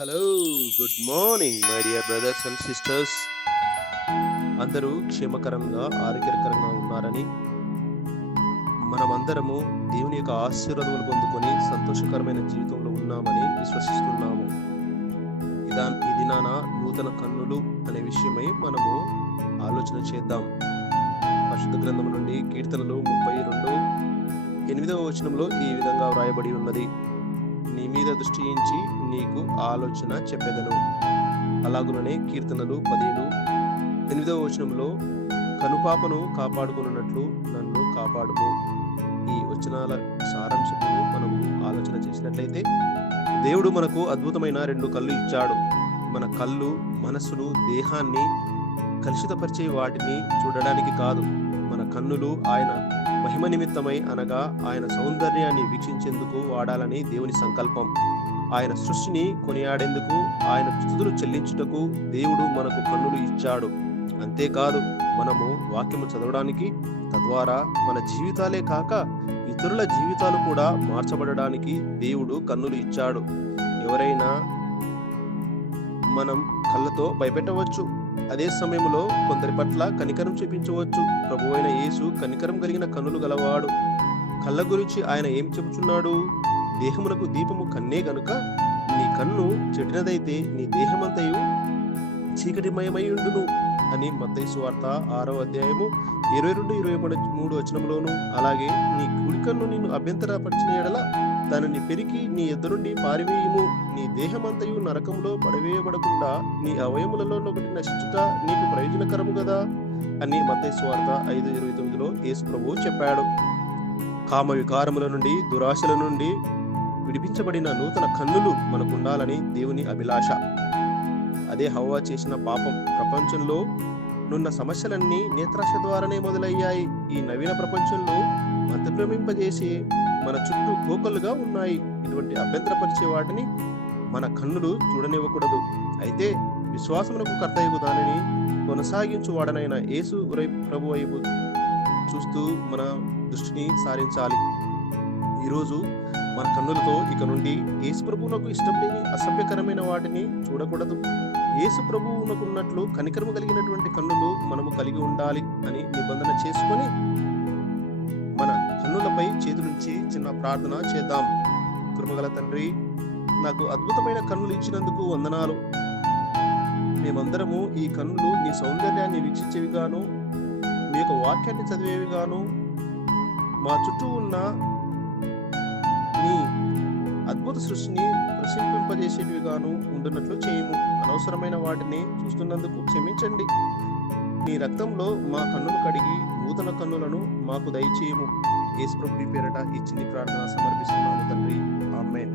Hello, good morning my dear brothers and sisters. అందరూ క్షేమకరంగా ఆరోగ్యకరంగా ఉన్నారని, మనమందరము దేవుని యొక్క ఆశీర్వాదములు పొందుకొని సంతోషకరమైన జీవితంలో ఉన్నామని విశ్వసిస్తున్నాము. ఈ దినాన నూతన కన్నులు అనే విషయమై మనము ఆలోచన చేద్దాం. పరిశుద్ధ గ్రంథం నుండి కీర్తనలు 32:8 వచనంలో ఈ విధంగా వ్రాయబడి ఉన్నది: నీ మీద దృష్టి ఉంచి నీకు ఆలోచన చెప్పెదను. అలాగుననే కీర్తనలు 17:8 వచనంలో కనుపాపను కాపాడుకున్నట్లు నన్ను కాపాడుము. ఈ వచనాల సారాంశమును మనము ఆలోచన చేసినట్లయితే, దేవుడు మనకు అద్భుతమైన 2 కళ్ళు ఇచ్చాడు. మన కళ్ళు మనస్సును, దేహాన్ని కలుషితపరిచే వాటిని చూడడానికి కాదు. మన కన్నులు ఆయన మహిమ నిమిత్తమై, అనగా ఆయన సౌందర్యాన్ని వీక్షించేందుకు వాడాలని దేవుని సంకల్పం. ఆయన సృష్టిని కొనియాడేందుకు, ఆయన స్తుతులు చెల్లించుటకు దేవుడు మనకు కన్నులు ఇచ్చాడు. అంతేకాదు, మనము వాక్యము చదవడానికి, తద్వారా మన జీవితాలే కాక ఇతరుల జీవితాలు కూడా మార్చబడడానికి దేవుడు కన్నులు ఇచ్చాడు. ఎవరైనా మనం కళ్ళతో భయపెట్టవచ్చు, అదే సమయంలో కొందరి పట్ల కనికరం చూపించవచ్చు. ప్రభువైన యేసు కనికరం కలిగిన కన్నులు గలవాడు. కళ్ళ గురించి ఆయన ఏం చెబుతున్నాడు? దేహమునకు దీపము కన్నే గనుక నీ కన్ను చెడినదైతే నీ దేహమంతయు చీకటిమయమై ఉండును అని మత్తయి సువార్త 6:22-23 వచనంలోను, అలాగే నీ కుడి కన్ను నిన్ను అభ్యంతరపరిచిన ఎడల దానిని పెరికి నీ యొద్ద నుండి పారివేయుము. నీ దేహమంతయు నరకంలో పడవేయబడకుండా నీ అవయములలో ఒకటి నశించుట నీకు ప్రయోజనకరము కదా అని మత్తయి సువార్త 5:29లో యేసు ప్రభువు చెప్పాడు. కామ వికారముల నుండి, దురాశల నుండి విడిపించబడిన నూతన కన్నులు మనకుండాలని దేవుని అభిలాష. అదే హవ్వ చేసిన పాపం. ప్రపంచంలో నున్న సమస్యలన్నీ నేత్రాశ ద్వారానే మొదలయ్యాయి. ఈ నవీన ప్రపంచంలో మతప్రమింపజేసి మన చుట్టూ కోకలుగా ఉన్నాయి. ఇటువంటి అభ్యంతరపరిచే వాటిని మన కన్నులు చూడనివ్వకూడదు. అయితే విశ్వాసమునకు కర్తయ్యకు దానిని కొనసాగించు వాడనైన యేసు ప్రభు వైపు చూస్తూ మన దృష్టిని సారించాలి. ఈరోజు మన కన్నులతో ఇక నుండి యేసు ప్రభువునకు ఇష్టం లేని అసభ్యకరమైన వాటిని చూడకూడదు. యేసు ప్రభువునకున్నట్లు కనికరము కలిగినటువంటి కన్నులు మనము కలిగి ఉండాలి అని నిబంధన చేసుకొని మన కన్నులపై చేతులుంచి చిన్న ప్రార్థన చేద్దాం. కృపగల తండ్రి, నాకు అద్భుతమైన కన్నులు ఇచ్చినందుకు వందనాలు. మేమందరము ఈ కన్నులు నీ సౌందర్యాన్ని వీక్షించేవిగాను, మీ యొక్క వాక్యాన్ని చదివేవిగాను, మా చుట్టూ ఉన్న నీ అద్భుత సృష్టిని ప్రశంసింపజేసేటివిగాను ఉండున్నట్లు చేయము. అనవసరమైన వాటిని చూస్తున్నందుకు క్షమించండి. నీ రక్తంలో మా కన్నులు కడిగి నూతన కన్నులను మాకు దయచేయము. యేసు ప్రభువు పేరిట ఈ చిన్ని ప్రార్థన సమర్పిస్తున్నాము తండ్రి. ఆమేన్.